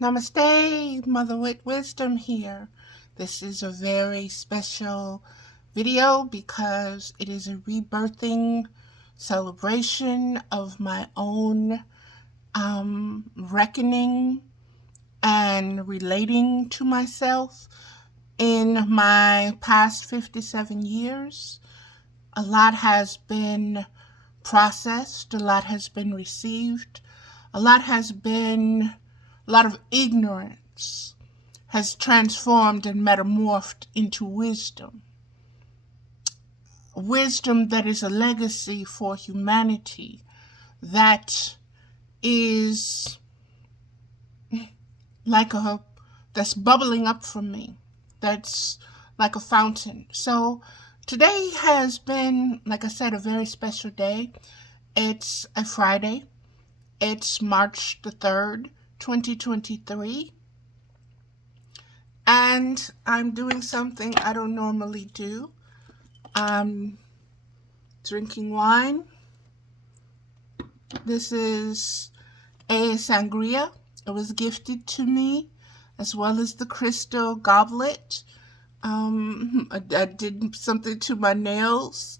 Namaste, Mother with Wisdom here. This is a very special video because it is a rebirthing celebration of my own reckoning and relating to myself in my past 57 years. A lot has been processed, a lot has been received, a lot of ignorance has transformed and metamorphed into wisdom. Wisdom that is a legacy for humanity, that is that's bubbling up from me, that's like a fountain. So today has been, like I said, a very special day. It's a Friday. It's March the 3rd, 2023. And I'm doing something I don't normally do. I'm drinking wine. This is a sangria. It was gifted to me, as well as the crystal goblet. I did something to my nails.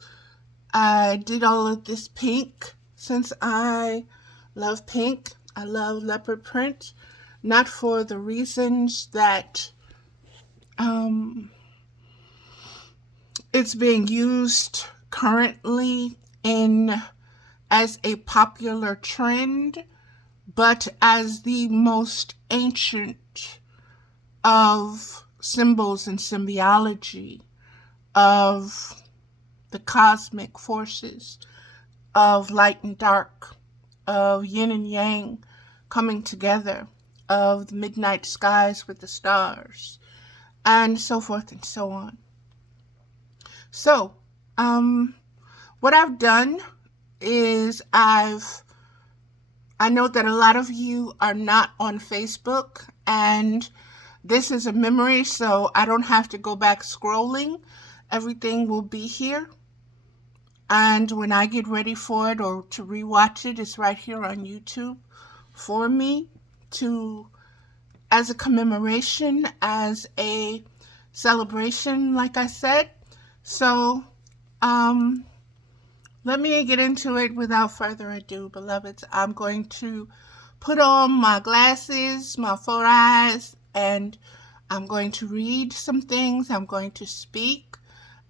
I did all of this pink since I love pink. I love leopard print, not for the reasons that it's being used currently as a popular trend, but as the most ancient of symbols and symbiology of the cosmic forces of light and dark, of yin and yang coming together, of the midnight skies with the stars, and so forth and so on. So, what I've done is I know that a lot of you are not on Facebook, and this is a memory, so I don't have to go back scrolling. Everything will be here. And when I get ready for it or to rewatch it, it's right here on YouTube for me as a commemoration, as a celebration, like I said. So, let me get into it without further ado, beloveds. I'm going to put on my glasses, my 4 eyes, and I'm going to read some things. I'm going to speak,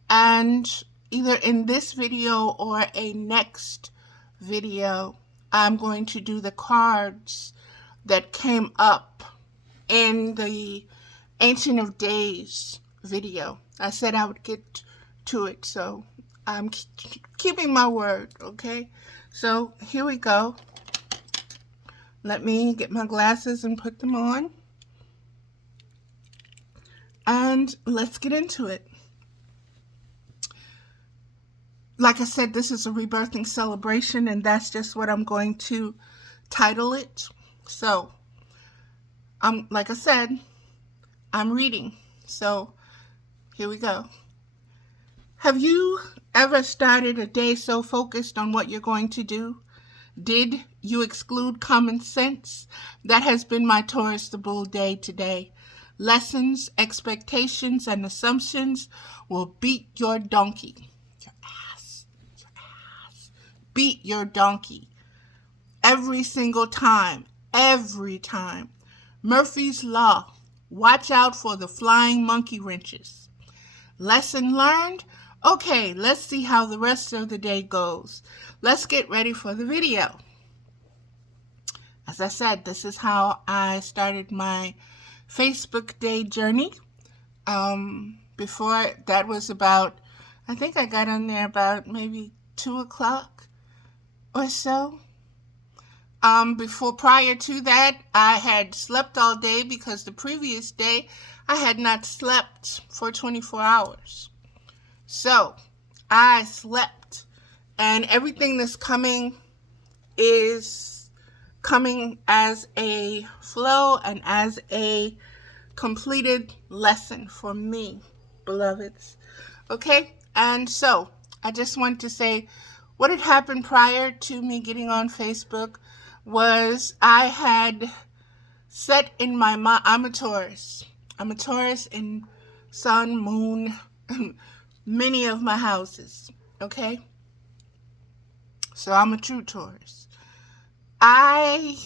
and either in this video or a next video, I'm going to do the cards that came up in the Ancient of Days video. I said I would get to it, so I'm keeping my word, okay? So here we go. Let me get my glasses and put them on. And let's get into it. Like I said, this is a rebirthing celebration, and that's just what I'm going to title it. So, like I said, I'm reading. So, here we go. Have you ever started a day so focused on what you're going to do? Did you exclude common sense? That has been my Taurus the Bull day today. Lessons, expectations, and assumptions will beat your donkey. Your ass. Beat your donkey. Every single time. Every time. Murphy's Law. Watch out for the flying monkey wrenches. Lesson learned? Okay, let's see how the rest of the day goes. Let's get ready for the video. As I said, this is how I started my Facebook day journey. Before that was about, I think I got on there about maybe 2 o'clock or so. Prior to that, I had slept all day because the previous day I had not slept for 24 hours. So I slept, and everything that's coming is coming as a flow and as a completed lesson for me, beloveds. Okay, and so I just want to say what had happened prior to me getting on Facebook was I had set in my mind. I'm a Taurus. I'm a Taurus in sun, moon, many of my houses. Okay? So I'm a true Taurus. I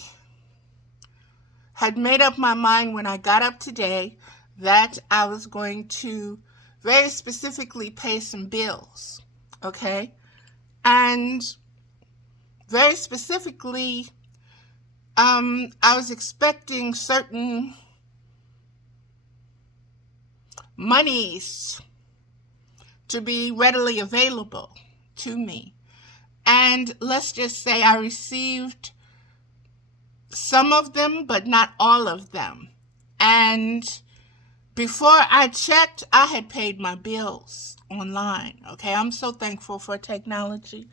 had made up my mind when I got up today that I was going to very specifically pay some bills. Okay? And very specifically, I was expecting certain monies to be readily available to me. And let's just say I received some of them, but not all of them. And before I checked, I had paid my bills online. Okay, I'm so thankful for technology.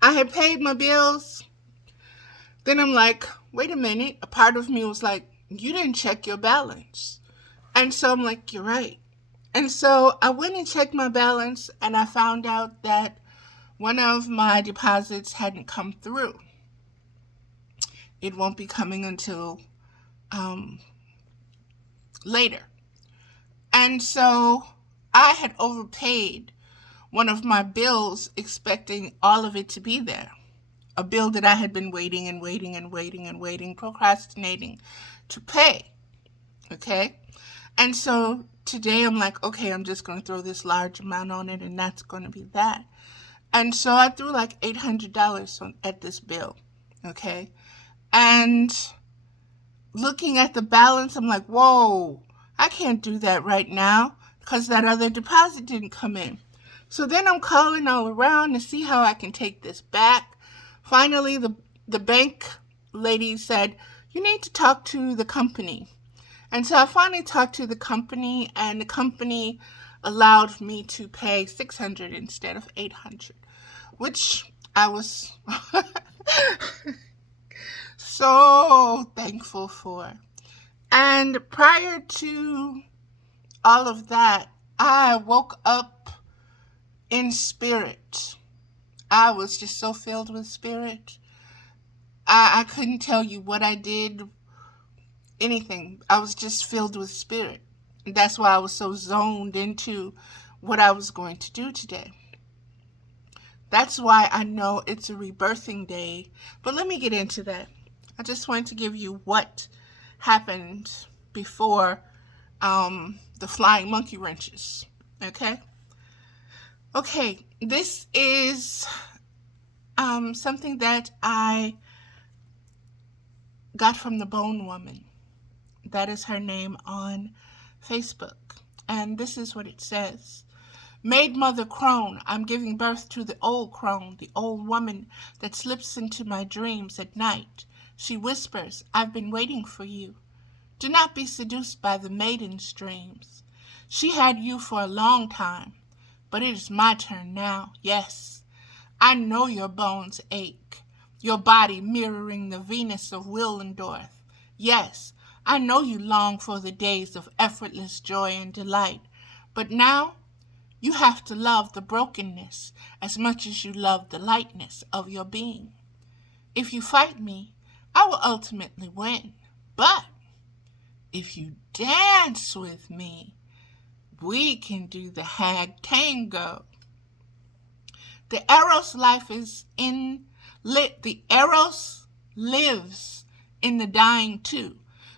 I had paid my bills. Then I'm like, wait a minute. A part of me was like, you didn't check your balance. And so I'm like, you're right. And so I went and checked my balance, and I found out that one of my deposits hadn't come through. It won't be coming until later. And so I had overpaid one of my bills, expecting all of it to be there. A bill that I had been waiting, procrastinating to pay. Okay? And so today I'm like, okay, I'm just going to throw this large amount on it, and that's going to be that. And so I threw like $800 at this bill. Okay? And looking at the balance, I'm like, whoa, I can't do that right now because that other deposit didn't come in. So then I'm calling all around to see how I can take this back. Finally, the bank lady said, you need to talk to the company. And so I finally talked to the company, and the company allowed me to pay $600 instead of $800, which I was so thankful for. And prior to all of that, I woke up in spirit. I was just so filled with spirit. I couldn't tell you what I did, anything. I was just filled with spirit. And that's why I was so zoned into what I was going to do today. That's why I know it's a rebirthing day. But let me get into that. I just wanted to give you what happened before the flying monkey wrenches. Okay? Okay, this is something that I got from the Bone Woman. That is her name on Facebook. And this is what it says. Maid Mother Crone, I'm giving birth to the old crone, the old woman that slips into my dreams at night. She whispers, I've been waiting for you. Do not be seduced by the maiden's dreams. She had you for a long time, but it is my turn now, yes. I know your bones ache, your body mirroring the Venus of Willendorf. Yes, I know you long for the days of effortless joy and delight, but now you have to love the brokenness as much as you love the lightness of your being. If you fight me, I will ultimately win, but if you dance with me, we can do the hag tango. The Eros life is the Eros lives in the dying too.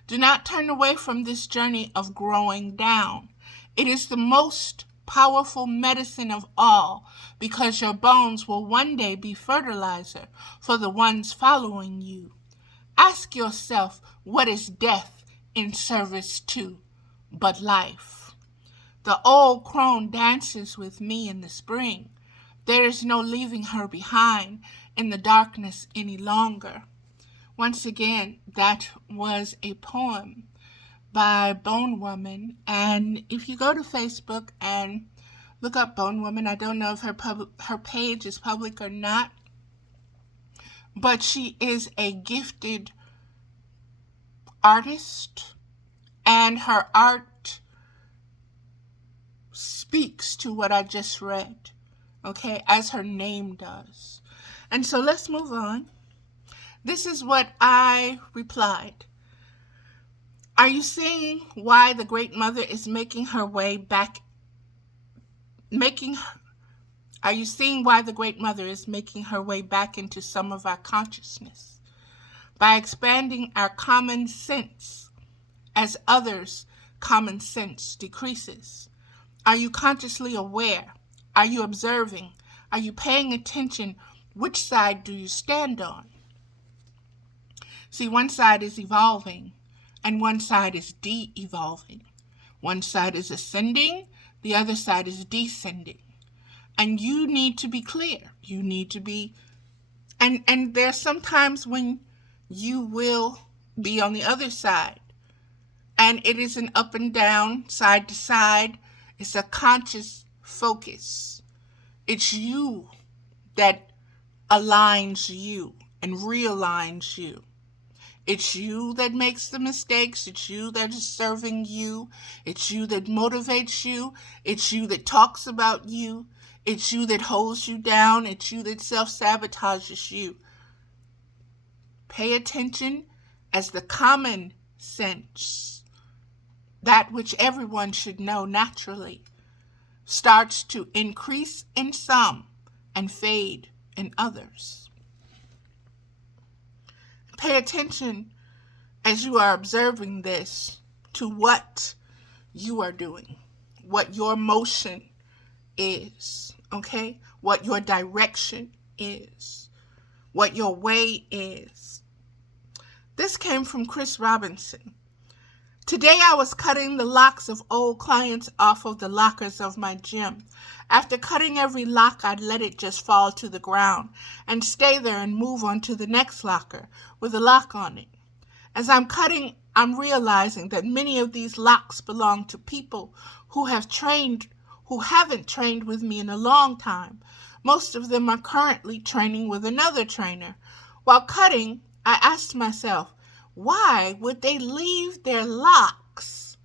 Do not turn away from this journey of growing down. It is the most powerful medicine of all, because your bones will one day be fertilizer for the ones following you. Ask yourself, what is death in service to but life? The old crone dances with me in the spring. There is no leaving her behind in the darkness any longer. Once again, that was a poem by Bone Woman. And if you go to Facebook and look up Bone Woman, I don't know if her page is public or not, but she is a gifted artist, and her art speaks to what I just read, okay, as her name does. And so let's move on. This is what I replied. Are you seeing why the Great Mother is making her way back, are you seeing why the Great Mother is making her way back into some of our consciousness? By expanding our common sense as others' common sense decreases. Are you consciously aware? Are you observing? Are you paying attention? Which side do you stand on? See, one side is evolving and one side is de-evolving. One side is ascending, the other side is descending. And you need to be clear. You need to be, and there's sometimes when you will be on the other side. And it is an up and down, side to side. It's a conscious focus. It's you that aligns you and realigns you. It's you that makes the mistakes. It's you that is serving you. It's you that motivates you. It's you that talks about you. It's you that holds you down. It's you that self-sabotages you. Pay attention as the common sense, that which everyone should know naturally, starts to increase in some and fade in others. Pay attention as you are observing this to what you are doing, what your motion is, okay? What your direction is, what your way is. This came from Chris Robinson. Today I was cutting the locks of old clients off of the lockers of my gym. After cutting every lock, I'd let it just fall to the ground and stay there and move on to the next locker with a lock on it. As I'm cutting, I'm realizing that many of these locks belong to people who haven't trained with me in a long time. Most of them are currently training with another trainer. While cutting, I asked myself, why would they leave their locks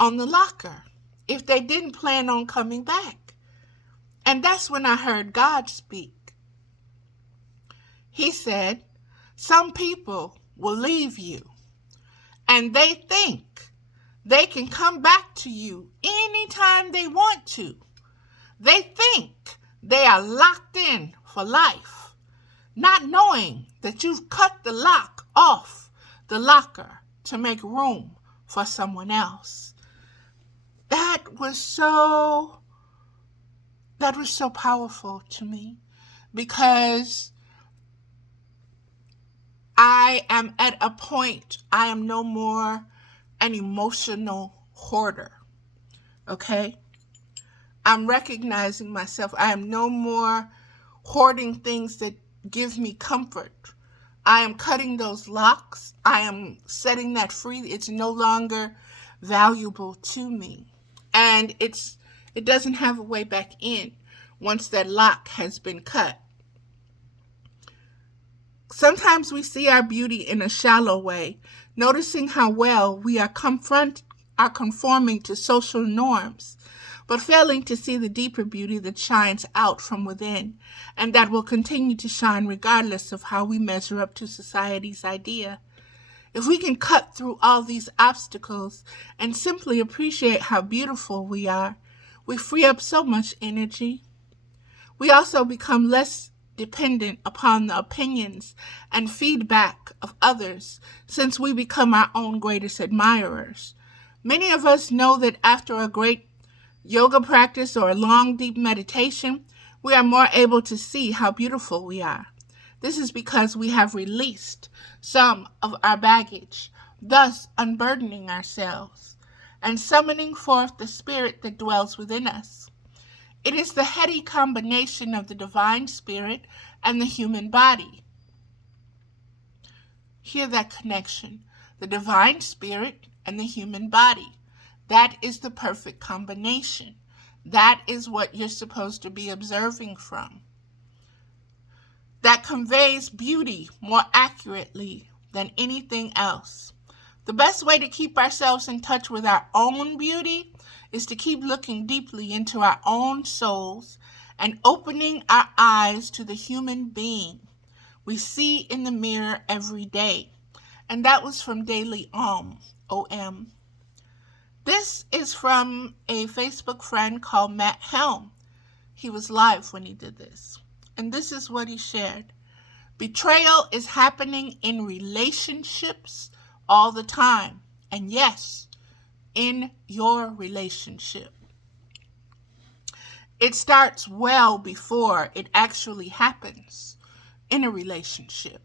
on the locker if they didn't plan on coming back? And that's when I heard God speak. He said, some people will leave you and they think they can come back to you anytime they want to. They think they are locked in for life, not knowing that you've cut the lock off the locker to make room for someone else. That was so powerful to me, because I am at a point, I am no more an emotional hoarder, okay? I'm recognizing myself. I am no more hoarding things that give me comfort. I am cutting those locks. I am setting that free. It's no longer valuable to me. And it doesn't have a way back in once that lock has been cut. Sometimes we see our beauty in a shallow way, noticing how well we are conforming to social norms, but failing to see the deeper beauty that shines out from within, and that will continue to shine regardless of how we measure up to society's idea. If we can cut through all these obstacles and simply appreciate how beautiful we are, we free up so much energy. We also become less dependent upon the opinions and feedback of others, since we become our own greatest admirers. Many of us know that after a great yoga practice or a long, deep meditation, we are more able to see how beautiful we are. This is because we have released some of our baggage, thus unburdening ourselves and summoning forth the spirit that dwells within us. It is the heady combination of the divine spirit and the human body. Hear that connection. The divine spirit and the human body. That is the perfect combination. That is what you're supposed to be observing from. That conveys beauty more accurately than anything else. The best way to keep ourselves in touch with our own beauty is to keep looking deeply into our own souls and opening our eyes to the human being we see in the mirror every day, And that was from Daily OM. This is from a Facebook friend called Matt Helm. He was live when he did this. And this is what he shared. Betrayal is happening in relationships all the time. And yes, in your relationship. It starts well before it actually happens in a relationship.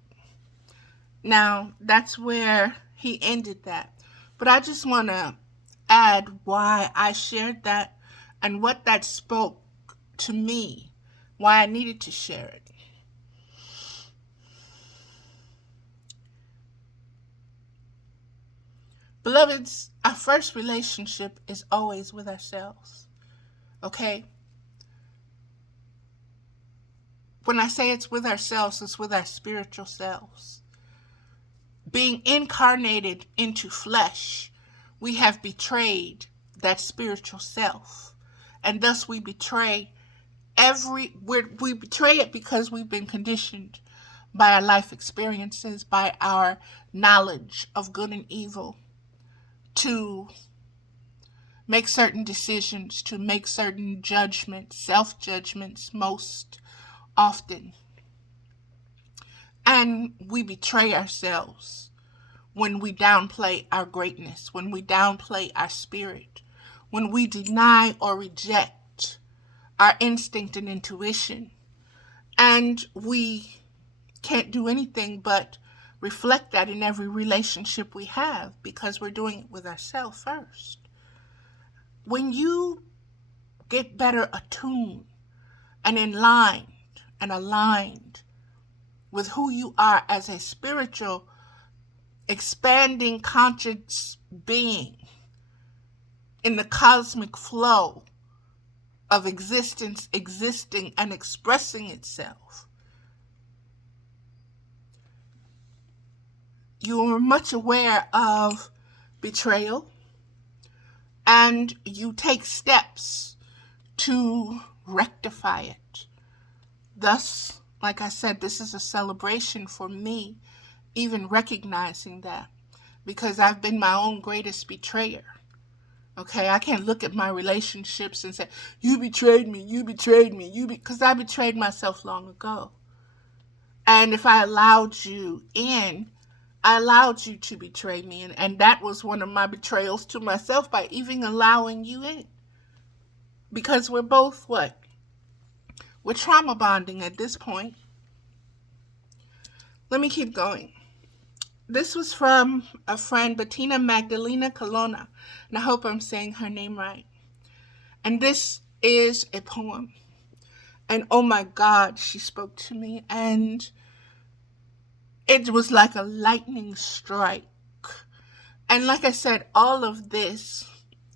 Now, that's where he ended that. But I just want to add why I shared that and what that spoke to me, why I needed to share it. Beloveds, our first relationship is always with ourselves. Okay? When I say it's with ourselves, it's with our spiritual selves. Being incarnated into flesh, we have betrayed that spiritual self. And thus we betray we betray it because we've been conditioned by our life experiences, by our knowledge of good and evil, to make certain decisions, to make certain judgments, self-judgments most often. And we betray ourselves when we downplay our greatness, when we downplay our spirit, when we deny or reject our instinct and intuition. And we can't do anything but reflect that in every relationship we have because we're doing it with ourselves first. When you get better attuned and in line and aligned with who you are as a spiritual, expanding conscious being in the cosmic flow of existence, existing and expressing itself, you are much aware of betrayal and you take steps to rectify it. Thus, like I said, this is a celebration for me, even recognizing that, because I've been my own greatest betrayer. Okay, I can't look at my relationships and say, you betrayed me, because I betrayed myself long ago. And if I allowed you in, I allowed you to betray me. And that was one of my betrayals to myself by even allowing you in. Because we're both what? We're trauma bonding at this point. Let me keep going. This was from a friend, Bettina Magdalena Colonna, and I hope I'm saying her name right. And this is a poem. And oh my God, she spoke to me, and it was like a lightning strike. And like I said, all of this,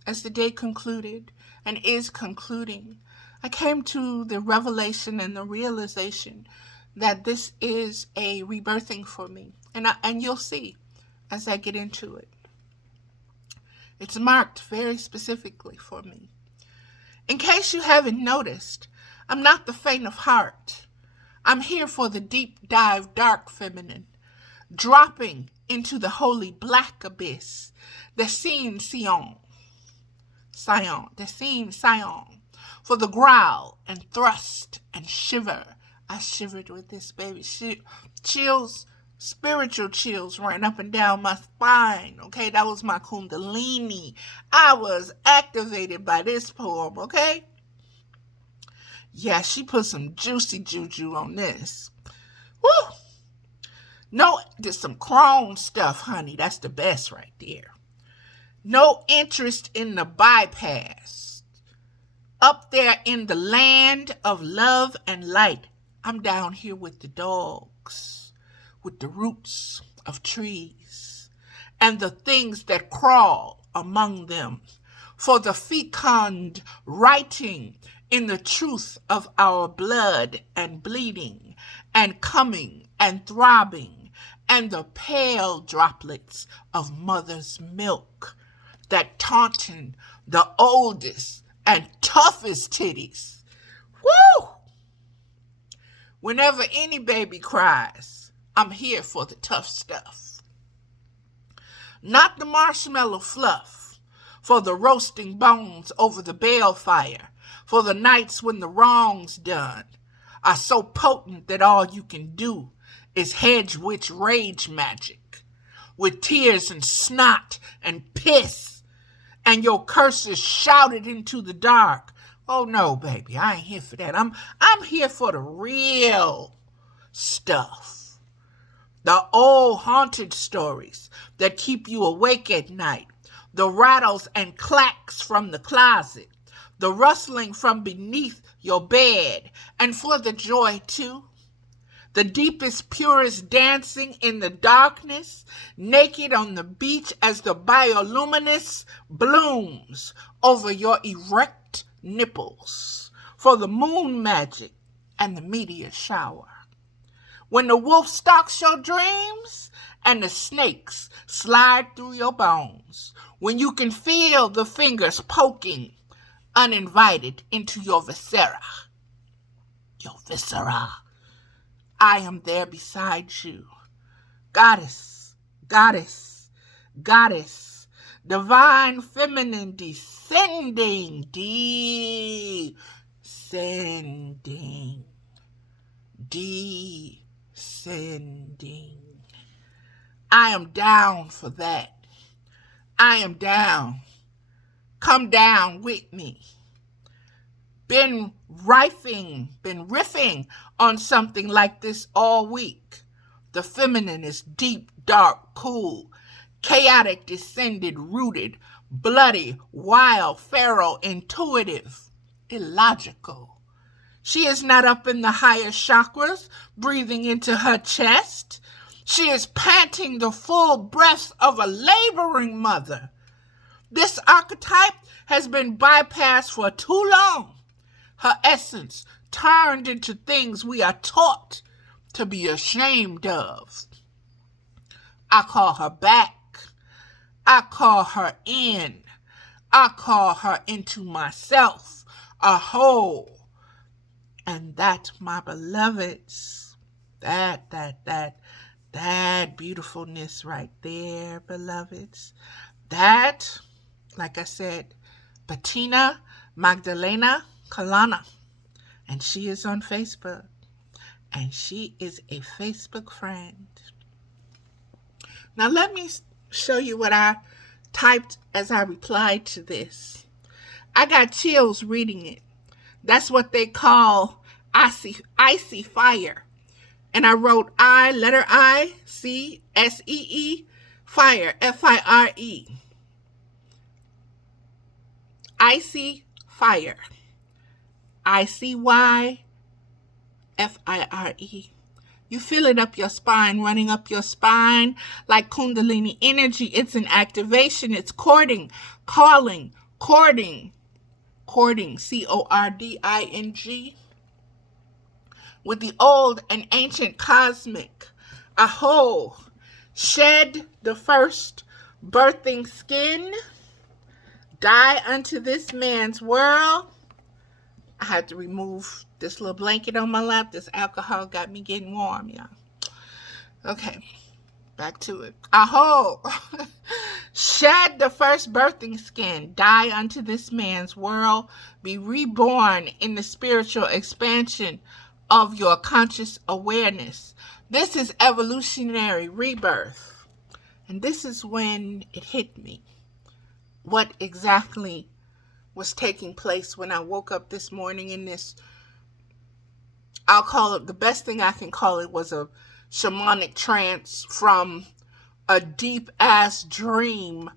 as the day concluded and is concluding, I came to the revelation and the realization that this is a rebirthing for me. And you'll see as I get into it. It's marked very specifically for me. In case you haven't noticed, I'm not the faint of heart. I'm here for the deep dive dark feminine, dropping into the holy black abyss, the scene Sion, for the growl and thrust and shiver. I shivered with this, baby. Chills, spiritual chills ran up and down my spine. Okay, that was my kundalini. I was activated by this poem, okay? Yeah, she put some juicy juju on this. Woo! No, there's some chrome stuff, honey. That's the best right there. No interest in the bypass. Up there in the land of love and light, I'm down here with the dogs, with the roots of trees, and the things that crawl among them, for the fecund writing in the truth of our blood and bleeding, and coming and throbbing, and the pale droplets of mother's milk that taunting the oldest and toughest titties. Woo! Whenever any baby cries, I'm here for the tough stuff. not the marshmallow fluff, for the roasting bones over the bale fire, for the nights when the wrongs done are so potent that all you can do is hedge witch rage magic, with tears and snot and piss, and your curses shouted into the dark. Oh no, baby, I ain't here for that. I'm here for the real stuff. The old haunted stories that keep you awake at night. The rattles and clacks from the closet. The rustling from beneath your bed. And for the joy too. The deepest, purest dancing in the darkness, naked on the beach as the bioluminescence blooms over your erect nipples. For the moon magic and the meteor shower. When the wolf stalks your dreams and the snakes slide through your bones. When you can feel the fingers poking uninvited into your viscera. Your viscera. I am there beside you. Goddess, goddess, goddess. Divine feminine descending, descending. I am down for that. I am down. Come down with me. Been riffing on something like this all week. The feminine is deep, dark, cool, chaotic, descended, rooted, bloody, wild, feral, intuitive, illogical. She is not up in the higher chakras, breathing into her chest. She is panting the full breath of a laboring mother. This archetype has been bypassed for too long. Her essence turned into things we are taught to be ashamed of. I call her back. I call her in. I call her into myself, a whole. And that, my beloveds, that beautifulness right there, beloveds, that, like I said, Bettina Magdalena Kalana, and she is on Facebook, and she is a Facebook friend. Now let me show you what I typed as I replied to this. I got chills reading it. That's what they call icy fire. And I wrote letter I, C, S-E-E, fire, F-I-R-E. Icy fire. I-C-Y-F-I-R-E. You feel it up your spine, running up your spine like Kundalini energy. It's an activation. It's courting, calling, courting, C-O-R-D-I-N-G, with the old and ancient cosmic. Aho, shed the first birthing skin, die unto this man's world. I had to remove this little blanket on my lap. This alcohol got me getting warm, y'all. Okay, back to it. Aho, shed the first birthing skin, die unto this man's world, be reborn in the spiritual expansion of your conscious awareness. This is evolutionary rebirth. And this is when it hit me. What exactly was taking place when I woke up this morning in this, I'll call it, the best thing I can call it was a shamanic trance from a deep ass dream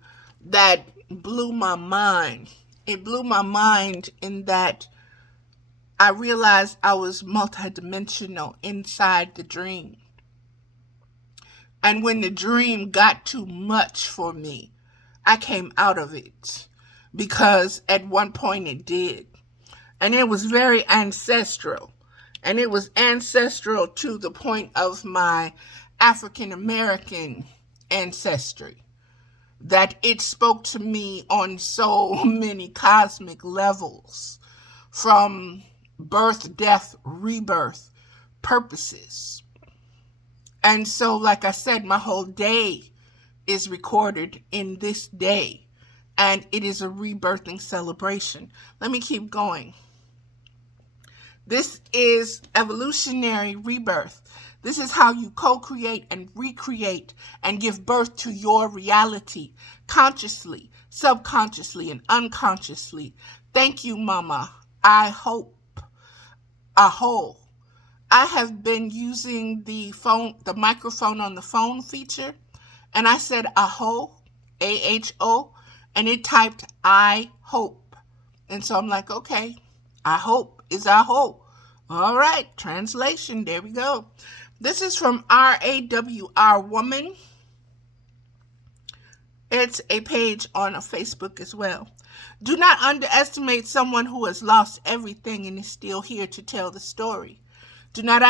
that blew my mind. It blew my mind in that I realized I was multidimensional inside the dream. And when the dream got too much for me, I came out of it. Because at one point it did. And it was very ancestral. And it was ancestral to the point of my African American ancestry. That it spoke to me on so many cosmic levels. From birth, death, rebirth purposes. And so, like I said, my whole day is recorded in this day, and it is a rebirthing celebration. Let me keep going. This is evolutionary rebirth. This is how you co-create and recreate and give birth to your reality, consciously, subconsciously, and unconsciously. Thank you, Mama. I hope. Aho. I have been using the microphone on the phone feature, and I said aho, A-H-O, and it typed I hope. And so I'm like, okay, I hope is aho. All right, translation, there we go. This is from RAWR Woman. It's a page on a Facebook as well. Do not underestimate someone who has lost everything and is still here to tell the story. Do not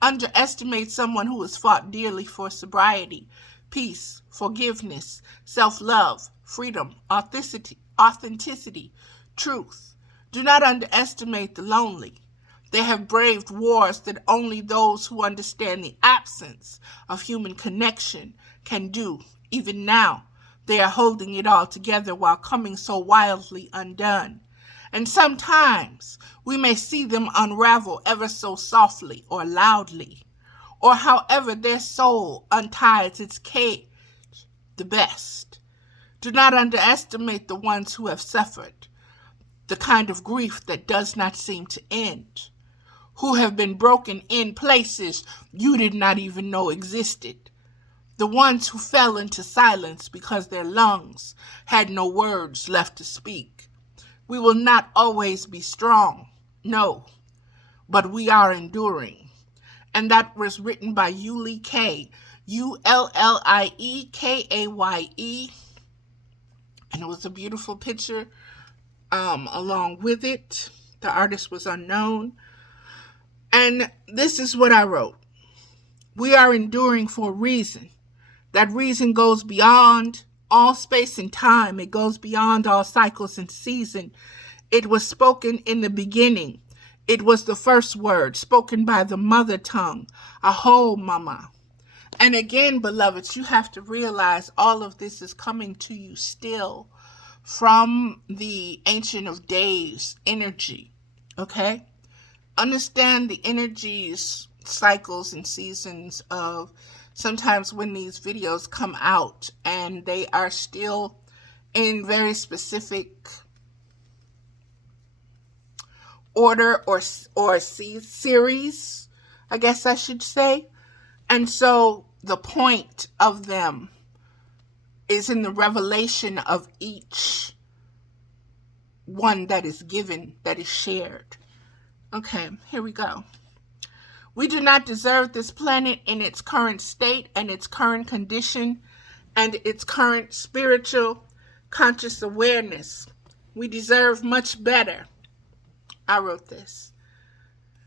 underestimate someone who has fought dearly for sobriety, peace, forgiveness, self-love, freedom, authenticity, truth. Do not underestimate the lonely. They have braved wars that only those who understand the absence of human connection can do. Even now, they are holding it all together while coming so wildly undone. And sometimes we may see them unravel ever so softly or loudly, or however their soul unties its cage the best. Do not underestimate the ones who have suffered the kind of grief that does not seem to end, who have been broken in places you did not even know existed, the ones who fell into silence because their lungs had no words left to speak. We will not always be strong, no, but we are enduring. And that was written by Yulie K, Ullliekaye, and it was a beautiful picture along with it. The artist was unknown. And this is what I wrote. We are enduring for a reason. That reason goes beyond all space and time. It goes beyond all cycles and season. It was spoken in the beginning. It was the first word spoken by the mother tongue. Aho, Mama. And again, beloveds, you have to realize all of this is coming to you still from the Ancient of Days energy. Okay? Understand the energies, cycles, and seasons of sometimes when these videos come out, and they are still in very specific order or series, I guess I should say. And so the point of them is in the revelation of each one that is given, that is shared. Okay, here we go. We do not deserve this planet in its current state and its current condition and its current spiritual conscious awareness. We deserve much better. I wrote this.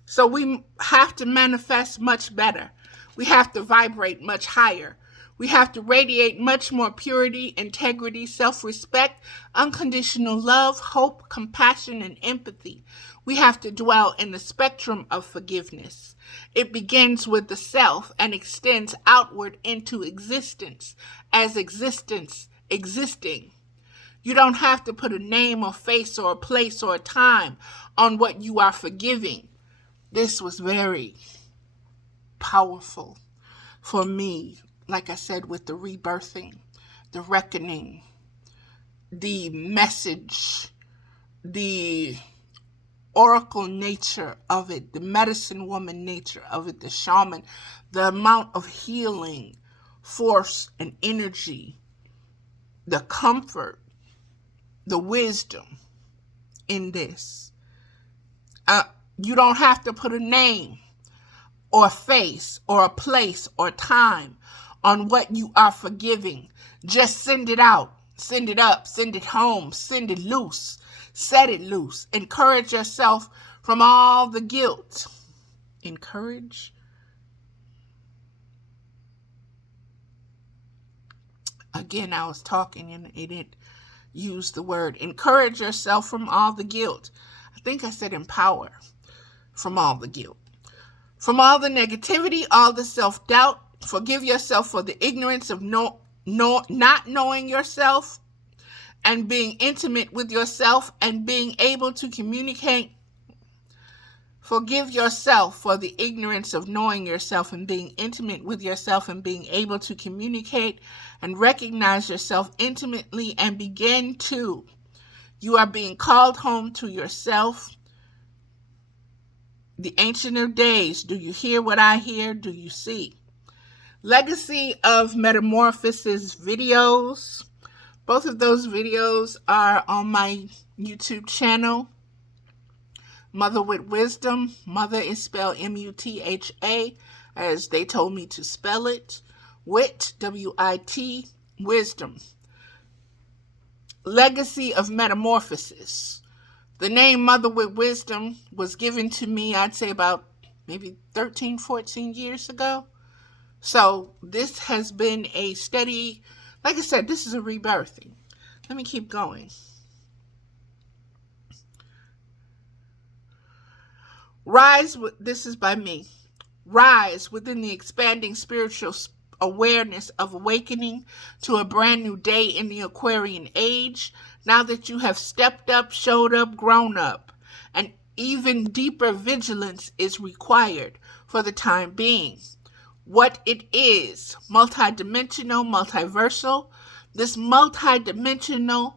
So we have to manifest much better. We have to vibrate much higher. We have to radiate much more purity, integrity, self-respect, unconditional love, hope, compassion, and empathy. We have to dwell in the spectrum of forgiveness. It begins with the self and extends outward into existence as existence existing. You don't have to put a name or face or a place or a time on what you are forgiving. This was very powerful for me, like I said, with the rebirthing, the reckoning, the message, the oracle nature of it, the medicine woman nature of it, the shaman, the amount of healing, force, and energy, the comfort, the wisdom in this. You don't have to put a name or a face or a place or time on what you are forgiving. Just send it out, send it up, send it home, send it loose, set it loose. Encourage yourself from all the guilt. Encourage. Again, I was talking and it didn't use the word. Encourage yourself from all the guilt. I think I said empower from all the guilt. From all the negativity, all the self-doubt. Forgive yourself for the ignorance of not knowing yourself and being intimate with yourself and being able to communicate. Forgive yourself for the ignorance of knowing yourself and being intimate with yourself and being able to communicate and recognize yourself intimately and begin to. You are being called home to yourself. The Ancient of Days. Do you hear what I hear? Do you see? Legacy of Metamorphosis videos. Both of those videos are on my YouTube channel. Mother with Wisdom. Mother is spelled M-U-T-H-A, as they told me to spell it. Wit, W-I-T, Wisdom. Legacy of Metamorphosis. The name Mother with Wisdom was given to me, I'd say about maybe 13, 14 years ago. So this has been a steady, like I said, this is a rebirthing. Let me keep going. This is by me. Rise within the expanding spiritual awareness of awakening to a brand new day in the Aquarian age. Now that you have stepped up, showed up, grown up, and even deeper vigilance is required for the time being. What it is, multidimensional, multiversal, this multidimensional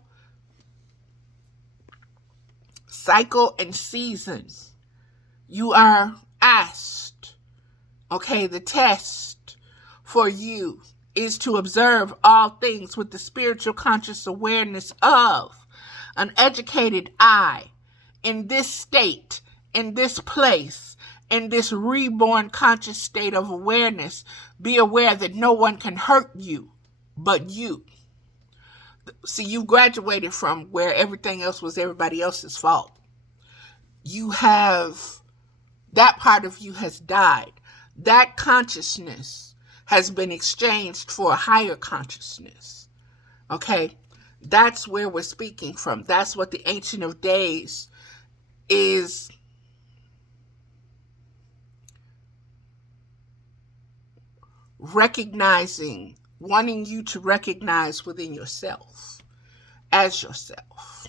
cycle and season. You are asked, okay, the test for you is to observe all things with the spiritual conscious awareness of an educated eye in this state, in this place, in this reborn conscious state of awareness. Be aware that no one can hurt you but you. See, you graduated from where everything else was everybody else's fault. You have, that part of you has died. That consciousness has been exchanged for a higher consciousness. Okay? That's where we're speaking from. That's what the Ancient of Days is recognizing, wanting you to recognize within yourself, as yourself.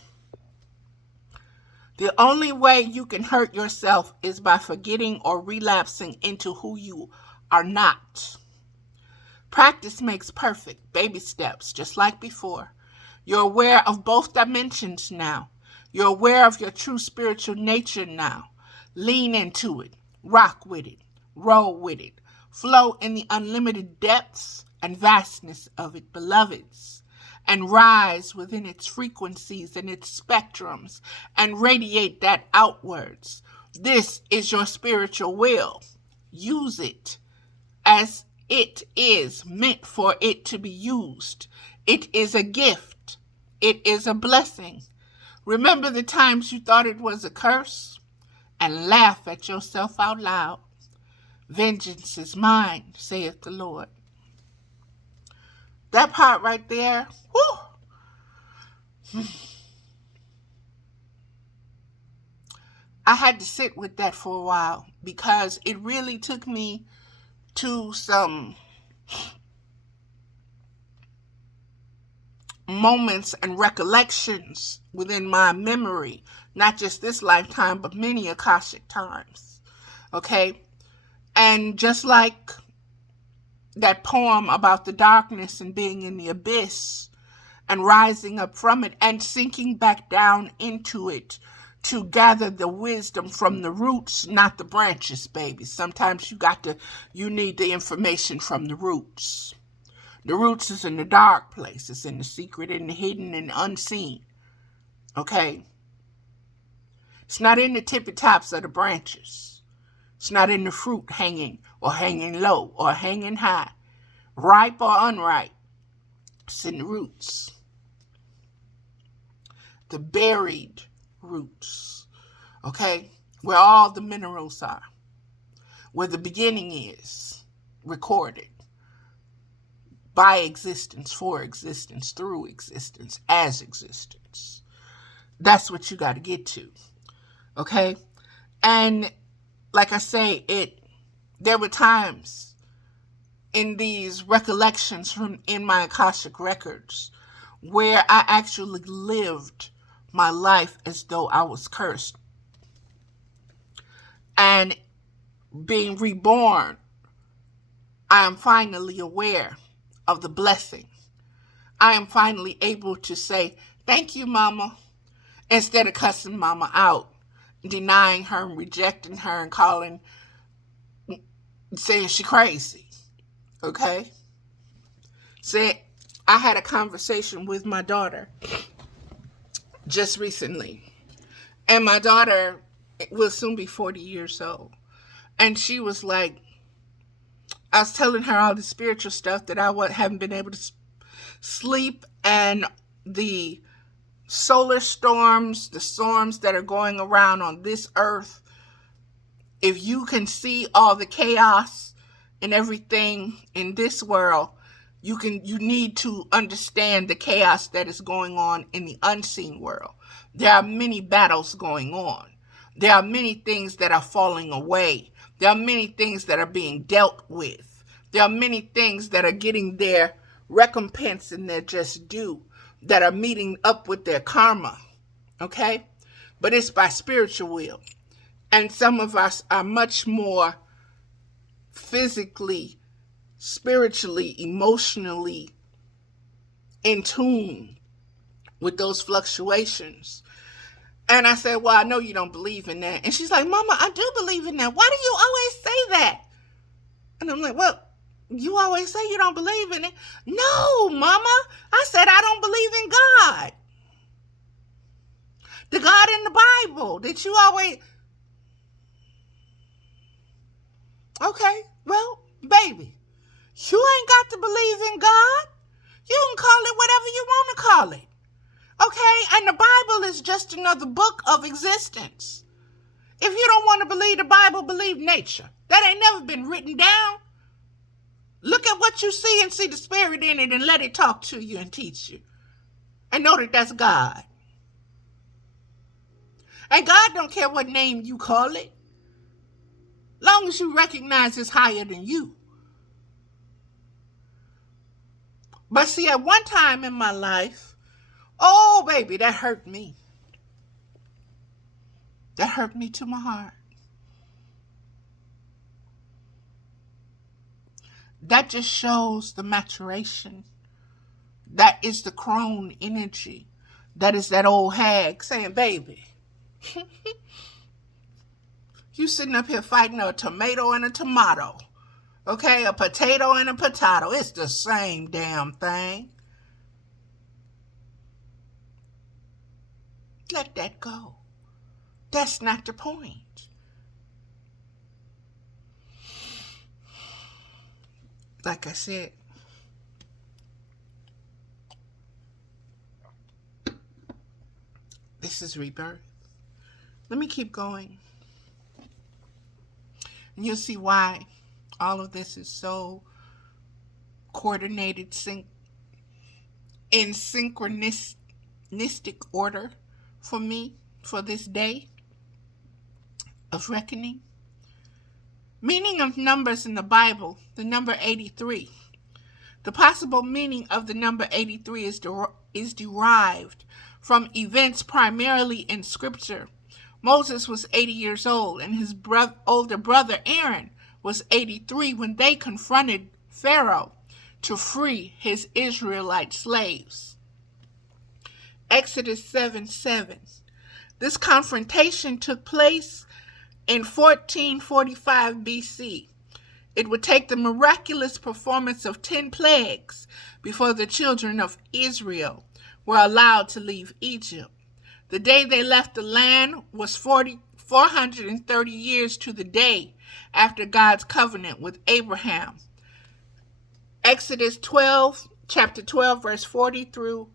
The only way you can hurt yourself is by forgetting or relapsing into who you are not. Practice makes perfect. Baby steps, just like before. You're aware of both dimensions now. You're aware of your true spiritual nature now. Lean into it. Rock with it. Roll with it. Flow in the unlimited depths and vastness of it, beloveds, and rise within its frequencies and its spectrums and radiate that outwards. This is your spiritual will. Use it as it is meant for it to be used. It is a gift. It is a blessing. Remember the times you thought it was a curse and laugh at yourself out loud. Vengeance is mine, saith the Lord. That part right there, whoo! I had to sit with that for a while because it really took me to some moments and recollections within my memory, not just this lifetime, but many Akashic times. Okay? And just like that poem about the darkness and being in the abyss and rising up from it and sinking back down into it to gather the wisdom from the roots, not the branches, baby. Sometimes you need the information from the roots. The roots is in the dark place. It's in the secret and the hidden and the unseen. Okay? It's not in the tippy tops of the branches. It's not in the fruit hanging or hanging low or hanging high, ripe or unripe. It's in the roots. The buried roots, okay? Where all the minerals are. Where the beginning is recorded. By existence, for existence, through existence, as existence. That's what you got to get to, okay? And like I say, there were times in these recollections from in my Akashic records, where I actually lived my life as though I was cursed. And being reborn, I am finally aware of the blessing. I am finally able to say, thank you, Mama, instead of cussing Mama out, denying her and rejecting her and saying she crazy. Okay? I had a conversation with my daughter just recently. And my daughter will soon be 40 years old. And she was like, I was telling her all the spiritual stuff that I haven't been able to sleep, and the solar storms, the storms that are going around on this earth. If you can see all the chaos and everything in this world, you need to understand the chaos that is going on in the unseen world. There are many battles going on. There are many things that are falling away. There are many things that are being dealt with. There are many things that are getting their recompense and their just due, that are meeting up with their karma. Okay? But it's by spiritual will. And some of us are much more physically, spiritually, emotionally in tune with those fluctuations. And I said, well, I know you don't believe in that. And she's like, Mama, I do believe in that. Why do you always say that? And I'm like, well, you always say you don't believe in it. No, Mama. I said I don't believe in God. The God in the Bible that you always... Okay, well, baby, you ain't got to believe in God. You can call it whatever you want to call it. Okay, and the Bible is just another book of existence. If you don't want to believe the Bible, believe nature. That ain't never been written down. Look at what you see and see the spirit in it and let it talk to you and teach you. And know that that's God. And God don't care what name you call it. Long as you recognize it's higher than you. But see, at one time in my life, oh, baby, that hurt me. That hurt me to my heart. That just shows the maturation. That is the crone energy. That is that old hag saying, baby, you sitting up here fighting a tomato and a tomato. Okay, a potato and a potato. It's the same damn thing. Let that go. That's not the point. Like I said, this is rebirth. Let me keep going. And you'll see why all of this is so coordinated, in synchronistic order for me for this day of reckoning. Meaning of numbers in the Bible, the number 83. The possible meaning of the number 83 is derived from events primarily in Scripture. Moses was 80 years old, and his older brother Aaron was 83 when they confronted Pharaoh to free his Israelite slaves. Exodus 7:7. This confrontation took place in 1445 BC. It would take the miraculous performance of 10 plagues before the children of Israel were allowed to leave Egypt. The day they left the land was 430 years to the day after God's covenant with Abraham. Exodus 12, chapter 12, verse 40 through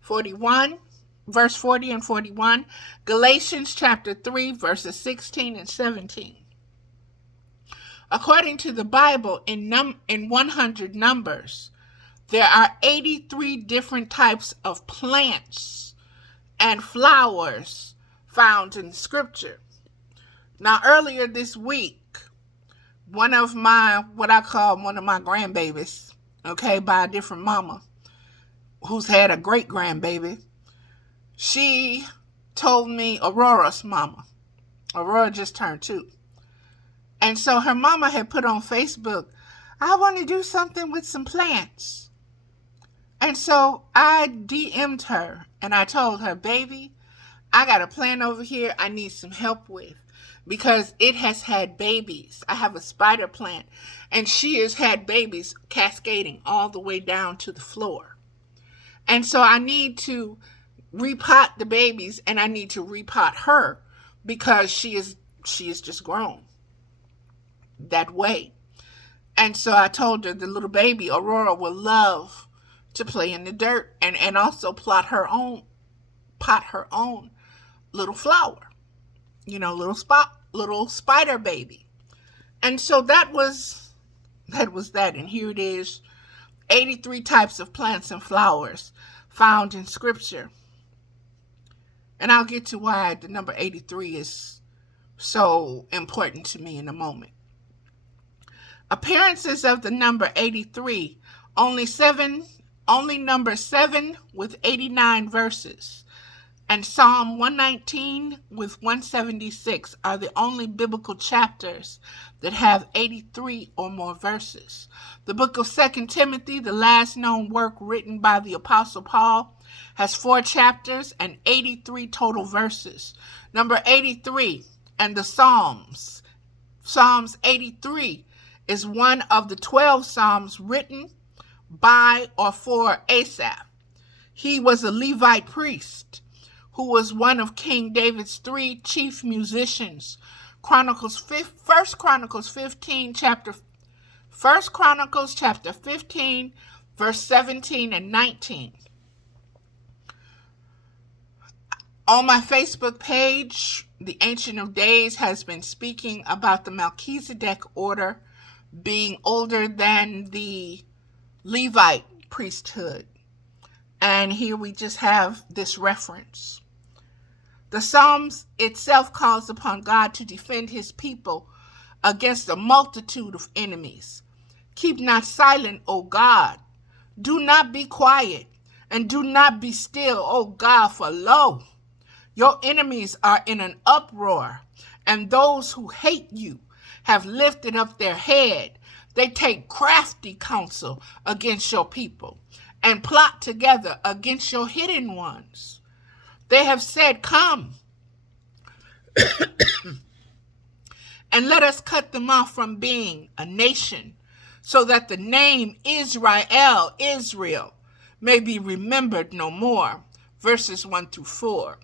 41. Verse 40 and 41, Galatians chapter 3, verses 16 and 17. According to the Bible, in 100 numbers, there are 83 different types of plants and flowers found in Scripture. Now, earlier this week, what I call one of my grandbabies, okay, by a different mama who's had a great grandbaby. She told me Aurora's mama. Aurora just turned 2. And so her mama had put on Facebook, I want to do something with some plants. And so I DM'd her and I told her, baby, I got a plant over here I need some help with because it has had babies. I have a spider plant and she has had babies cascading all the way down to the floor. And so I need to repot the babies and I need to repot her because she is just grown that way. And so I told her the little baby Aurora will love to play in the dirt and also pot her own little flower, little spider baby. And so that was that. And here it is, 83 types of plants and flowers found in scripture. And I'll get to why the number 83 is so important to me in a moment. Appearances of the number 83, only number 7 with 89 verses. And Psalm 119 with 176 are the only biblical chapters that have 83 or more verses. The book of 2 Timothy, the last known work written by the Apostle Paul, has 4 chapters and 83 total verses. Number 83 and the Psalms. Psalms 83 is one of the 12 Psalms written by or for Asaph. He was a Levite priest who was one of King David's 3 chief musicians. 1 Chronicles chapter 15, verse 17 and 19. On my Facebook page, the Ancient of Days has been speaking about the Melchizedek order being older than the Levite priesthood. And here we just have this reference. The Psalms itself calls upon God to defend his people against a multitude of enemies. Keep not silent, O God. Do not be quiet, and do not be still, O God, for lo, your enemies are in an uproar, and those who hate you have lifted up their head. They take crafty counsel against your people and plot together against your hidden ones. They have said, come, and let us cut them off from being a nation, so that the name Israel may be remembered no more. Verses 1 through 4.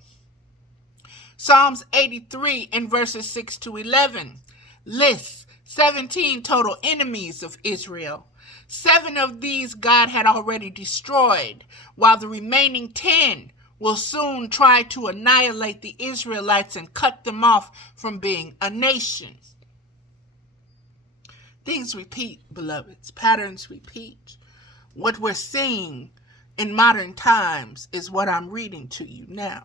Psalms 83 and verses 6 to 11 lists 17 total enemies of Israel. 7 of these God had already destroyed, while the remaining 10 will soon try to annihilate the Israelites and cut them off from being a nation. Things repeat, beloveds. Patterns repeat. What we're seeing in modern times is what I'm reading to you now.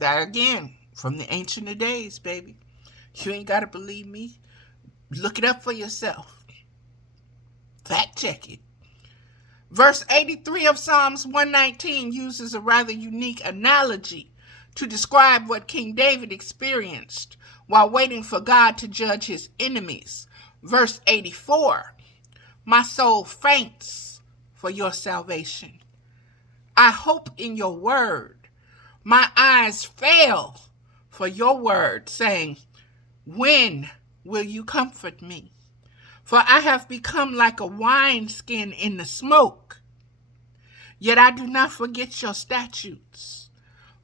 That again, from the Ancient of Days, baby. You ain't got to believe me. Look it up for yourself. Fact check it. Verse 83 of Psalms 119 uses a rather unique analogy to describe what King David experienced while waiting for God to judge his enemies. Verse 84, my soul faints for your salvation. I hope in your word. My eyes fail for your word, saying, when will you comfort me? For I have become like a wineskin in the smoke, yet I do not forget your statutes.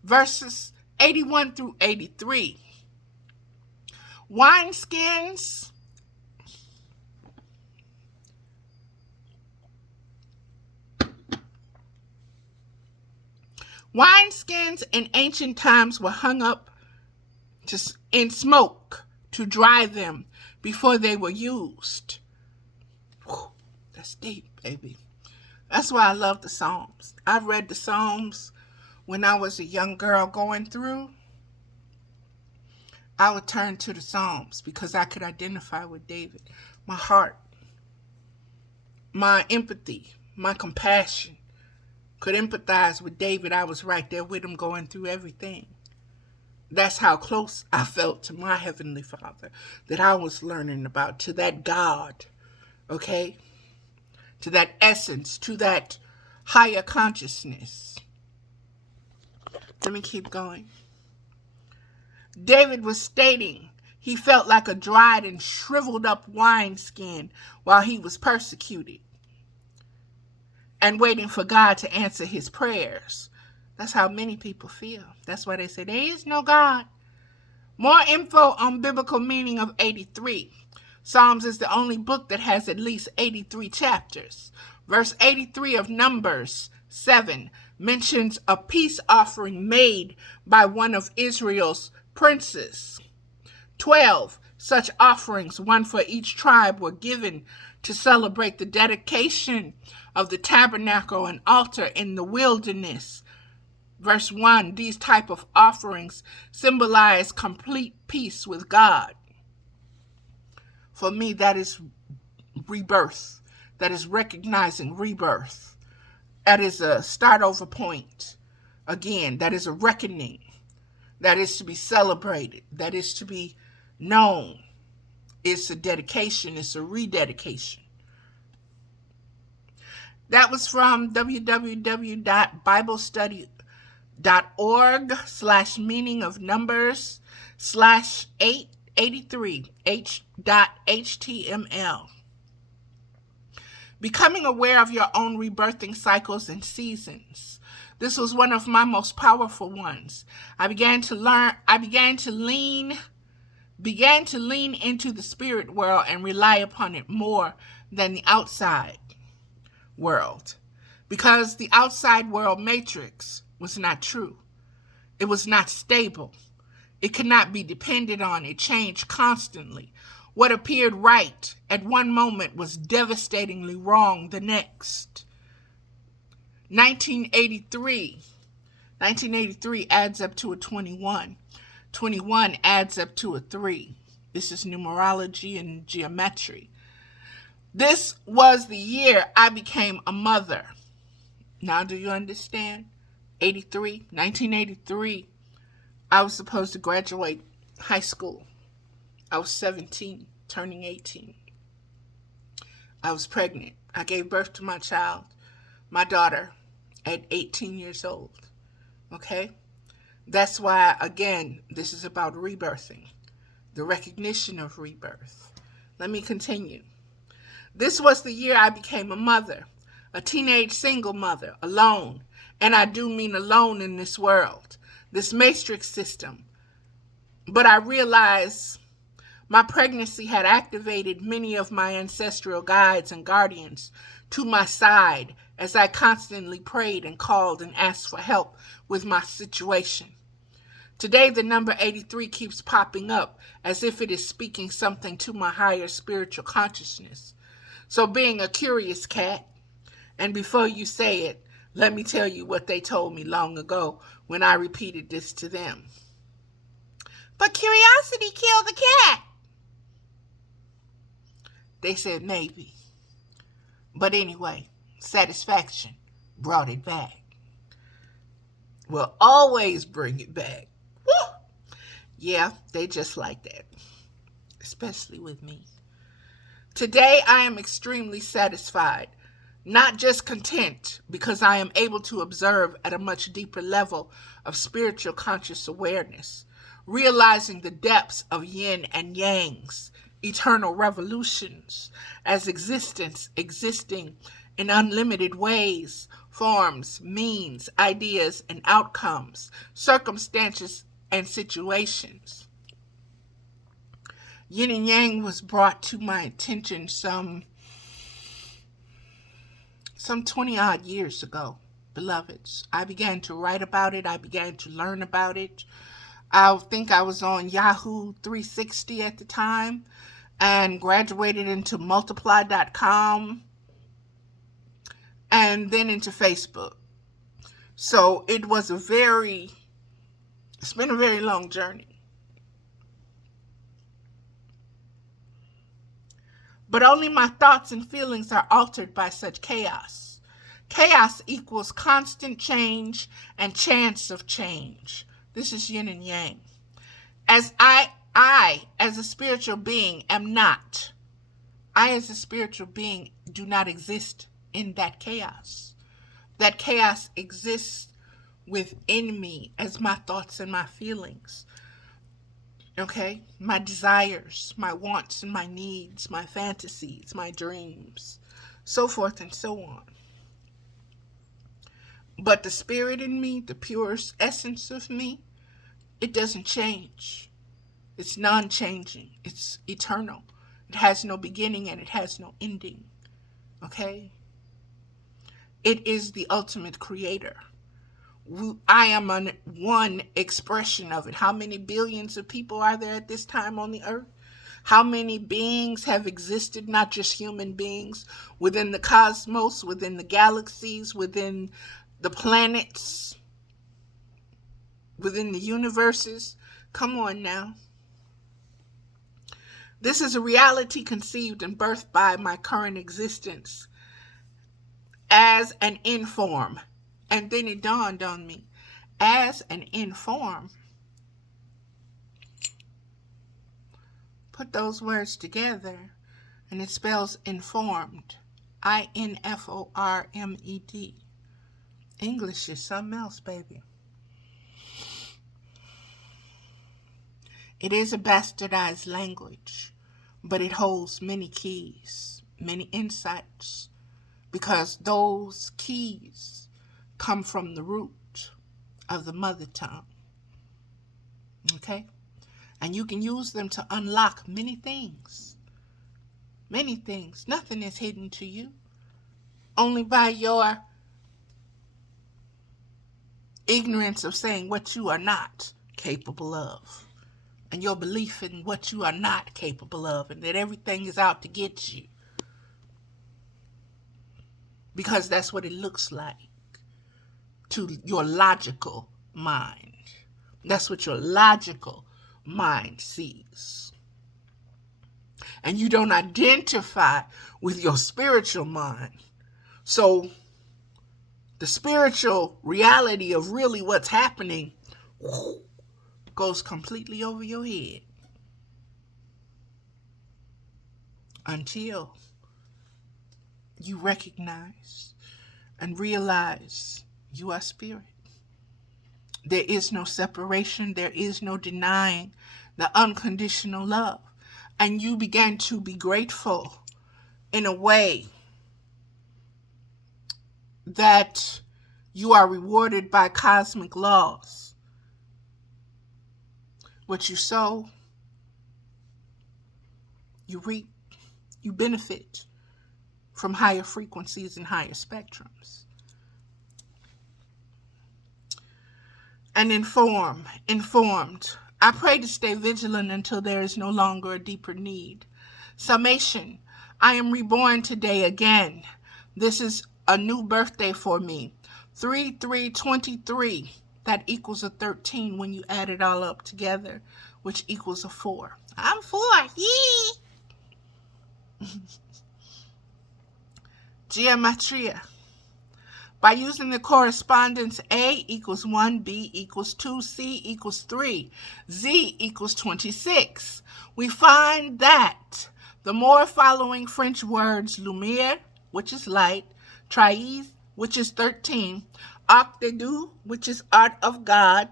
Verses 81 through 83. Wineskins in ancient times were hung up in smoke to dry them before they were used. Whew, that's deep, baby. That's why I love the Psalms. I read the Psalms when I was a young girl going through. I would turn to the Psalms because I could identify with David. My heart, my empathy, my compassion could empathize with David. I was right there with him going through everything. That's how close I felt to my Heavenly Father that I was learning about, to that God, okay? To that essence, to that higher consciousness. Let me keep going. David was stating he felt like a dried and shriveled up wineskin while he was persecuted and waiting for God to answer his prayers. That's how many people feel. That's why they say there is no God. More info on biblical meaning of 83. Psalms is the only book that has at least 83 chapters. Verse 83 of Numbers 7 mentions a peace offering made by one of Israel's princes. 12 such offerings, one for each tribe, were given to celebrate the dedication of the tabernacle and altar in the wilderness. Verse 1, these type of offerings symbolize complete peace with God. For me, that is rebirth. That is recognizing rebirth. That is a start over point. Again, that is a reckoning. That is to be celebrated. That is to be known. It's a dedication. It's a rededication. That was from www.biblestudy.org/meaning-of-numbers/883h.html. Becoming aware of your own rebirthing cycles and seasons. This was one of my most powerful ones. I began to lean into the spirit world and rely upon it more than the outside world, because the outside world matrix was not true. It was not stable. It could not be depended on. It changed constantly. What appeared right at one moment was devastatingly wrong the next. 1983 adds up to a 21. 21 adds up to a 3. This is numerology and geometry. This was the year I became a mother. Now do you understand? 1983, I was supposed to graduate high school. I was 17, turning 18. I was pregnant. I gave birth to my child, my daughter, at 18 years old. Okay? That's why, again, this is about rebirthing, the recognition of rebirth. Let me continue. This was the year I became a mother, a teenage single mother, alone. And I do mean alone in this world, this matrix system. But I realized my pregnancy had activated many of my ancestral guides and guardians to my side as I constantly prayed and called and asked for help with my situation. Today, the number 83 keeps popping up as if it is speaking something to my higher spiritual consciousness. So being a curious cat, and before you say it, let me tell you what they told me long ago when I repeated this to them. But curiosity killed the cat. They said maybe. But anyway, satisfaction brought it back. We'll always bring it back. Woo! Yeah, they just like that. Especially with me. Today, I am extremely satisfied. Not just content, because I am able to observe at a much deeper level of spiritual conscious awareness, realizing the depths of yin and yang's eternal revolutions as existence existing in unlimited ways, forms, means, ideas, and outcomes, circumstances, and situations. Yin and yang was brought to my attention some 20 odd years ago, beloveds. I began to write about it. I began to learn about it. I think I was on Yahoo 360 at the time and graduated into multiply.com and then into Facebook. So it's been a very long journey. But only my thoughts and feelings are altered by such chaos. Chaos equals constant change and chance of change. This is yin and yang. As I as a spiritual being am not. I as a spiritual being do not exist in that chaos. That chaos exists within me as my thoughts and my feelings. Okay? My desires, my wants and my needs, my fantasies, my dreams, so forth and so on. But the spirit in me, the purest essence of me, it doesn't change. It's non-changing. It's eternal. It has no beginning and it has no ending. Okay? It is the ultimate creator. I am one expression of it. How many billions of people are there at this time on the earth? How many beings have existed, not just human beings, within the cosmos, within the galaxies, within the planets, within the universes? Come on now. This is a reality conceived and birthed by my current existence as an inform. And then it dawned on me, as an inform. Put those words together and it spells informed. INFORMED. English is something else, baby. It is a bastardized language, but it holds many keys, many insights, because those keys come from the root of the mother tongue. Okay? And you can use them to unlock many things. Many things. Nothing is hidden to you. Only by your ignorance of saying what you are not capable of. And your belief in what you are not capable of. And that everything is out to get you. Because that's what it looks like to your logical mind. That's what your logical mind sees. And you don't identify with your spiritual mind. So the spiritual reality of really what's happening goes completely over your head. Until you recognize and realize you are spirit. There is no separation. There is no denying the unconditional love. And you began to be grateful in a way that you are rewarded by cosmic laws. What you sow, you reap, you benefit from higher frequencies and higher spectrums. And informed. I pray to stay vigilant until there is no longer a deeper need. Summation. I am reborn today again. This is a new birthday for me. 3/3/23. That equals a 13 when you add it all up together, which equals a 4. I'm 4. Yee! Geometria. By using the correspondence A equals 1, B equals 2, C equals 3, Z equals 26, we find that the more following French words lumière, which is light, treize, which is 13, arc de Dieu, which is art of God,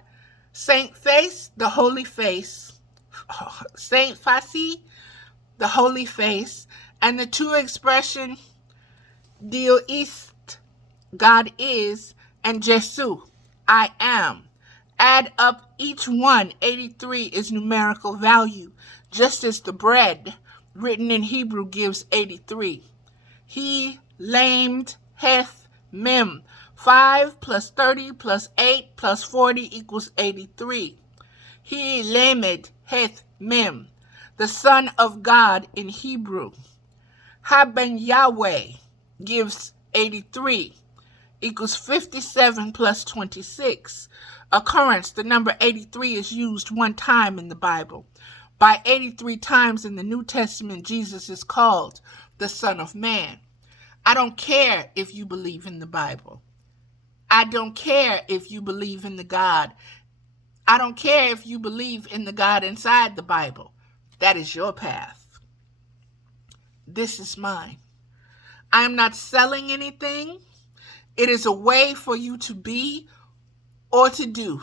Saint Face, the holy face, Saint Face, the holy face, and the two expression Dieu est, God is, and Jesus, I am. Add up each one. 83 is numerical value, just as the bread written in Hebrew gives 83. He lamed heth mem. 5 plus 30 plus 8 plus 40 equals 83. He lamed heth mem. The Son of God in Hebrew. Haben Yahweh gives 83. Equals 57 plus 26. Occurrence, the number 83 is used one time in the Bible. By 83 times in the New Testament, Jesus is called the Son of Man. I don't care if you believe in the Bible. I don't care if you believe in the God. I don't care if you believe in the God inside the Bible. That is your path. This is mine. I am not selling anything. It is a way for you to be or to do.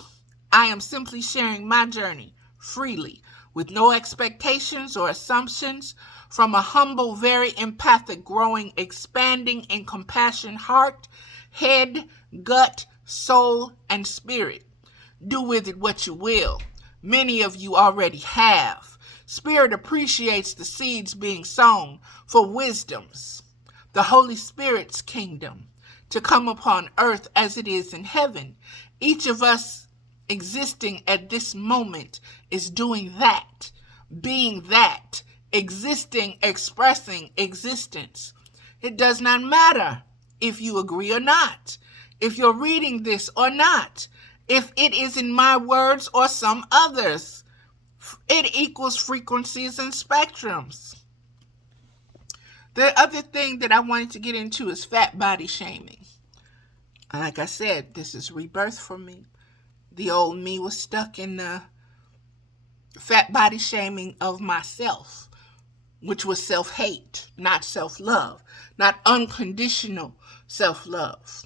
I am simply sharing my journey freely, with no expectations or assumptions, from a humble, very empathic, growing, expanding in compassion heart, head, gut, soul, and spirit. Do with it what you will. Many of you already have. Spirit appreciates the seeds being sown for wisdoms, the Holy Spirit's kingdom, to come upon earth as it is in heaven. Each of us existing at this moment is doing that, being that, existing, expressing existence. It does not matter if you agree or not, if you're reading this or not, if it is in my words or some others. It equals frequencies and spectrums. The other thing that I wanted to get into is fat body shaming. Like I said, this is rebirth for me. The old me was stuck in the fat body shaming of myself, which was self-hate, not self-love, not unconditional self-love.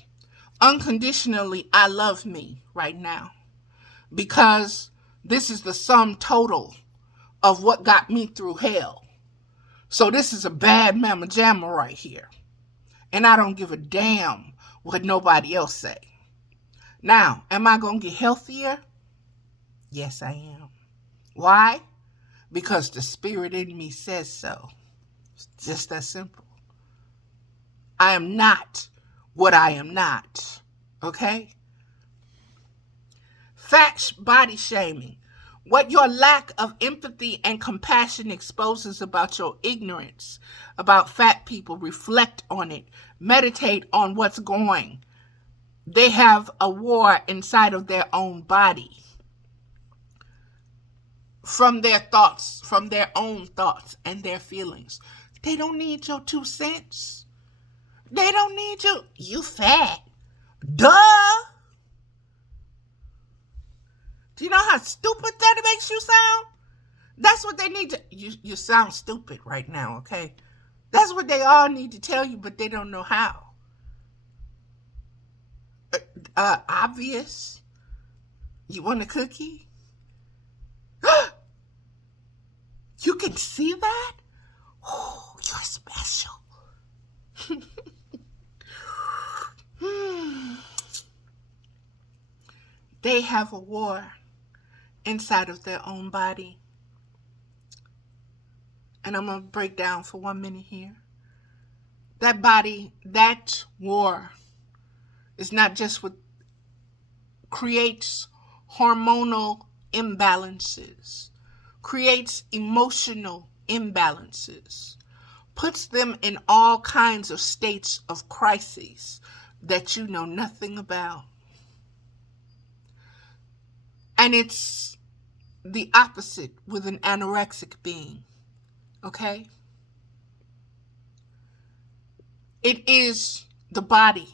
Unconditionally, I love me right now because this is the sum total of what got me through hell. So this is a bad mama jamma right here. And I don't give a damn what nobody else say. Now, am I going to get healthier? Yes, I am. Why? Because the spirit in me says so. It's just that simple. I am not what I am not. Okay? Fat body shaming. What your lack of empathy and compassion exposes about your ignorance about fat people. Reflect on it. Meditate on what's going. They have a war inside of their own body. From their thoughts, from their own thoughts and their feelings. They don't need your 2 cents. They don't need you. You fat. Duh. Do you know how stupid that makes you sound? That's what they need to... You sound stupid right now, okay? That's what they all need to tell you, but they don't know how. Obvious. You want a cookie? You can see that? Oh, you're special. They have a war inside of their own body. And I'm going to break down for 1 minute here. That body, that war is not just what creates hormonal imbalances, creates emotional imbalances, puts them in all kinds of states of crises that you know nothing about. And it's the opposite with an anorexic being, okay? It is the body.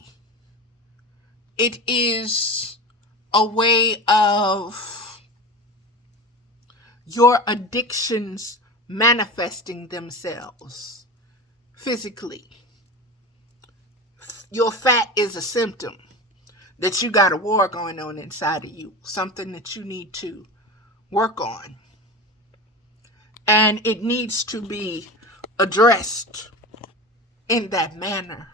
It is a way of your addictions manifesting themselves physically. Your fat is a symptom that you got a war going on inside of you, something that you need to work on. And it needs to be addressed in that manner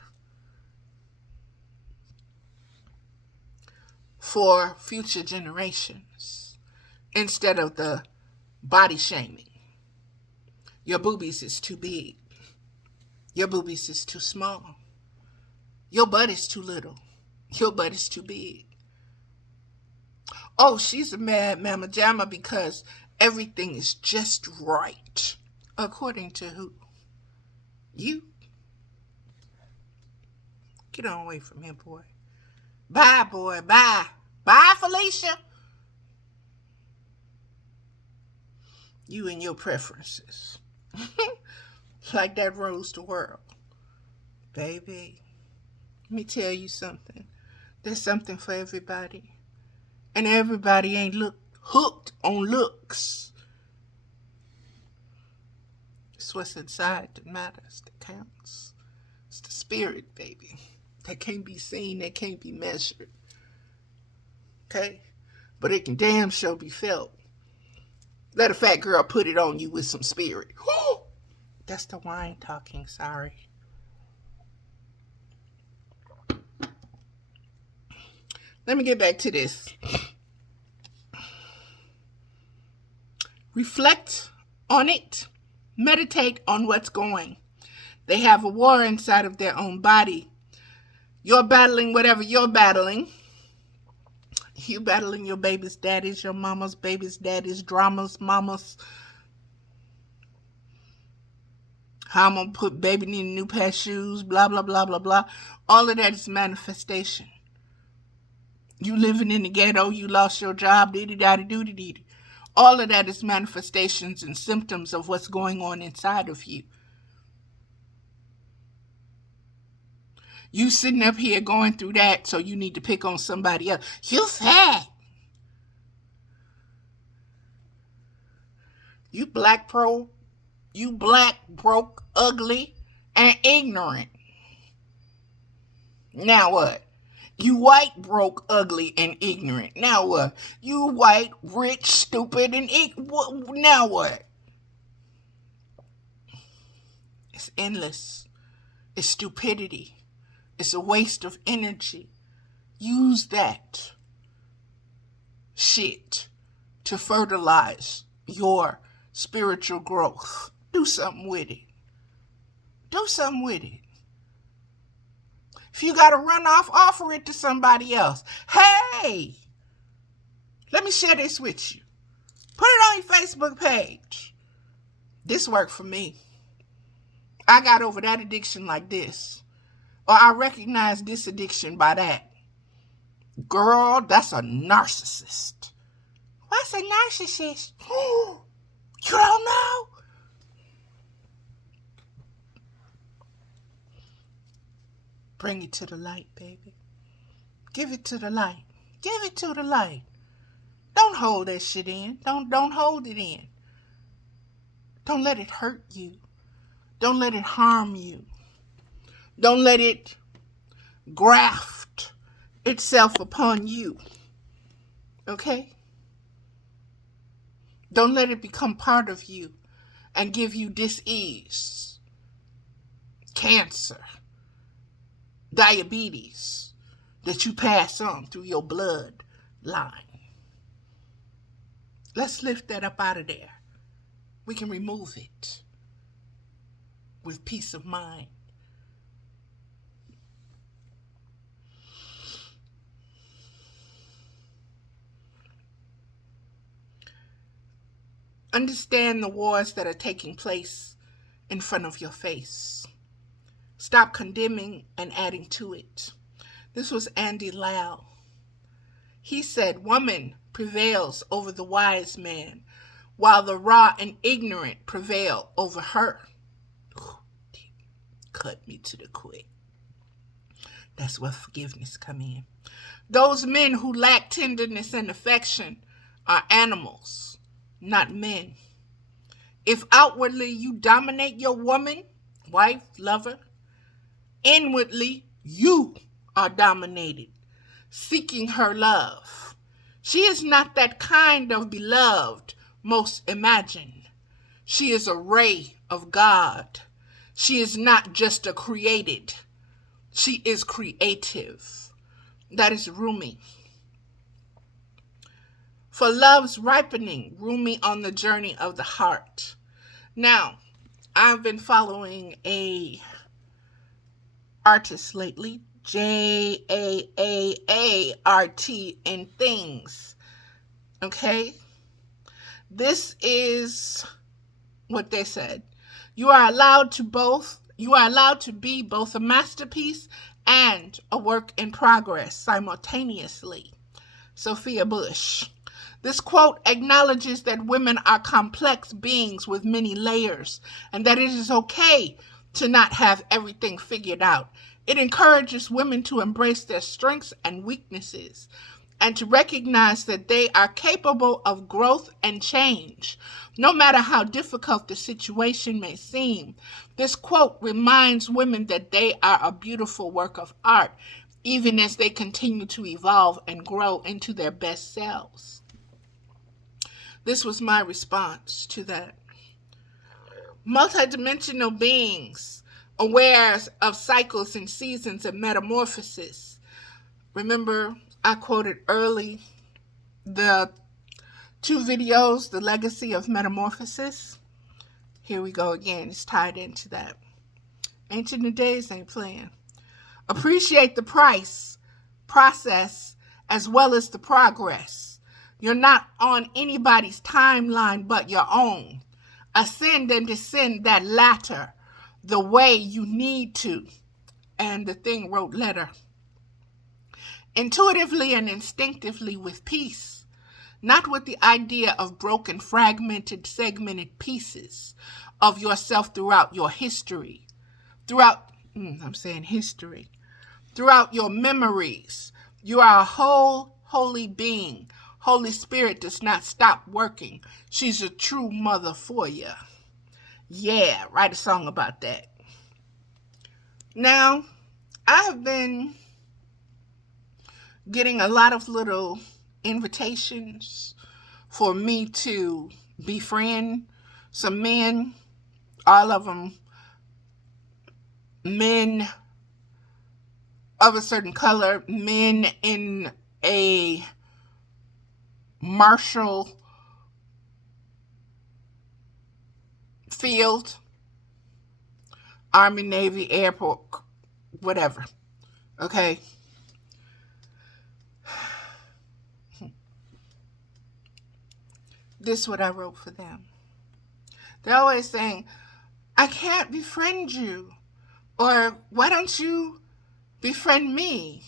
for future generations instead of the body shaming. Your boobies is too big. Your boobies is too small. Your butt is too little. Your butt is too big. Oh, she's a mad mama jamma because everything is just right. According to who? You. Get on away from here, boy. Bye, boy. Bye. Bye, Felicia. You and your preferences. Like that rules the world. Baby, let me tell you something. There's something for everybody. And everybody ain't hooked on looks. It's what's inside that matters, that counts. It's the spirit, baby. That can't be seen, that can't be measured. Okay? But it can damn sure be felt. Let a fat girl put it on you with some spirit. Woo! That's the wine talking, sorry. Let me get back to this. Reflect on it. Meditate on what's going. They have a war inside of their own body. You're battling whatever you're battling. You battling your baby's daddies, your mama's baby's daddies, dramas, mamas. How I'm going to put baby in new pair of shoes, blah, blah, blah, blah, blah. All of that is manifestation. You living in the ghetto, you lost your job, diddy-daddy-doody-dee. All of that is manifestations and symptoms of what's going on inside of you. You sitting up here going through that, so you need to pick on somebody else. You fat. You black, broke, ugly, and ignorant. Now what? You white, broke, ugly, and ignorant. Now what? You white, rich, stupid, and ignorant. Now what? It's endless. It's stupidity. It's a waste of energy. Use that shit to fertilize your spiritual growth. Do something with it. Do something with it. If you got to run off, offer it to somebody else. Hey, let me share this with you. Put it on your Facebook page. This worked for me. I got over that addiction like this. Or I recognize this addiction by that. Girl, that's a narcissist. What's a narcissist? You don't know? Bring it to the light, baby. Give it to the light. Give it to the light. Don't hold that shit in. Don't hold it in. Don't let it hurt you. Don't let it harm you. Don't let it graft itself upon you. Okay? Don't let it become part of you and give you dis-ease, cancer, diabetes that you pass on through your blood line. Let's lift that up out of there. We can remove it with peace of mind. Understand the wars that are taking place in front of your face. Stop condemning and adding to it. This was Andy Lau. He said, woman prevails over the wise man, while the raw and ignorant prevail over her. Cut me to the quick. That's where forgiveness come in. Those men who lack tenderness and affection are animals, not men. If outwardly you dominate your woman, wife, lover, inwardly you are dominated, seeking her love. She is not that kind of beloved most imagine. She is a ray of God. She is not just a created. She is creative. That is Rumi. For love's ripening, Rumi on the journey of the heart. Now, I've been following a artist lately, Jaart in things. Okay? This is what they said. You are allowed to be both a masterpiece and a work in progress simultaneously. Sophia Bush. This quote acknowledges that women are complex beings with many layers and that it is okay to not have everything figured out. It encourages women to embrace their strengths and weaknesses and to recognize that they are capable of growth and change, no matter how difficult the situation may seem. This quote reminds women that they are a beautiful work of art, even as they continue to evolve and grow into their best selves. This was my response to that. Multidimensional beings, aware of cycles and seasons and metamorphosis. Remember, I quoted early the 2 videos, The Legacy of Metamorphosis. Here we go again. It's tied into that. Ancient days ain't playing. Appreciate the process, as well as the progress. You're not on anybody's timeline but your own. Ascend and descend that ladder the way you need to. And the thing wrote letter. Intuitively and instinctively with peace, not with the idea of broken, fragmented, segmented pieces of yourself throughout your history. Throughout your memories. You are a whole, holy being. Holy Spirit does not stop working. She's a true mother for you. Yeah, write a song about that. Now, I have been getting a lot of little invitations for me to befriend some men, all of them men of a certain color, men in a martial field, Army, Navy, Airport, whatever. Okay. This is what I wrote for them. They're always saying, I can't befriend you. Or why don't you befriend me?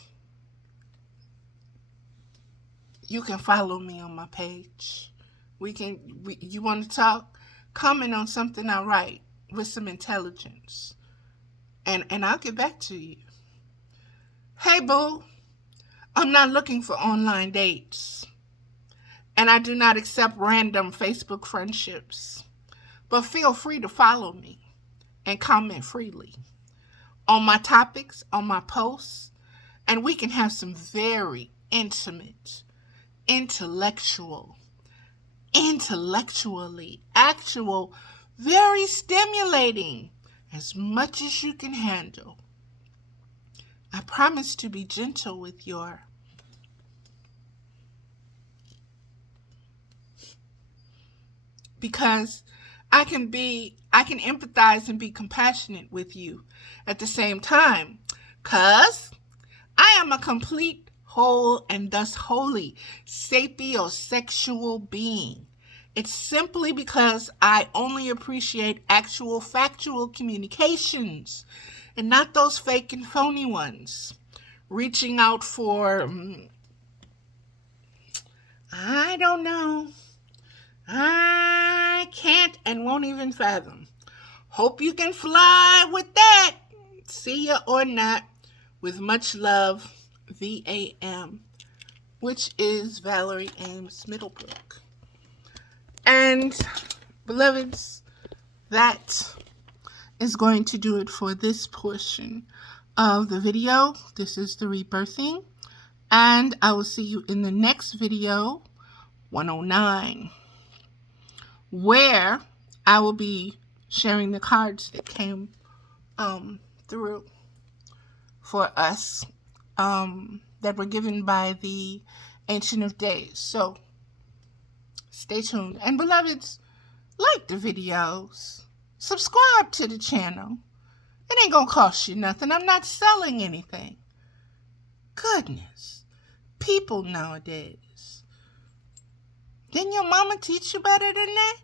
You can follow me on my page. You want to talk? Comment on something I write with some intelligence. And I'll get back to you. Hey, boo. I'm not looking for online dates. And I do not accept random Facebook friendships. But feel free to follow me and comment freely on my topics, on my posts, and we can have some very intimate, intellectually, actual, very stimulating, as much as you can handle. I promise to be gentle with your because I can empathize and be compassionate with you at the same time, because I am a complete, whole, and thus holy, sapiosexual being. It's simply because I only appreciate actual, factual communications and not those fake and phony ones. Reaching out for, I don't know. I can't and won't even fathom. Hope you can fly with that. See ya or not. With much love, VAM, which is Valerie Ames Middlebrook. And, beloveds, that is going to do it for this portion of the video. This is the rebirthing. And I will see you in the next video, 109. Where I will be sharing the cards that came through for us that were given by the Ancient of Days. So stay tuned. And beloveds, like the videos. Subscribe to the channel. It ain't gonna cost you nothing. I'm not selling anything. Goodness. People nowadays. Didn't your mama teach you better than that?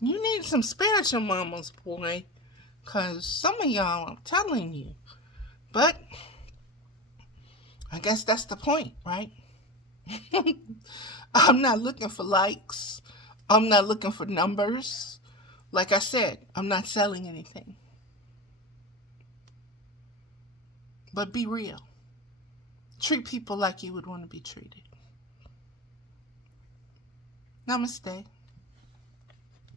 You need some spiritual mamas, boy. Because some of y'all, I'm telling you. But I guess that's the point, right? I'm not looking for likes. I'm not looking for numbers. Like I said, I'm not selling anything. But be real. Treat people like you would want to be treated. Namaste.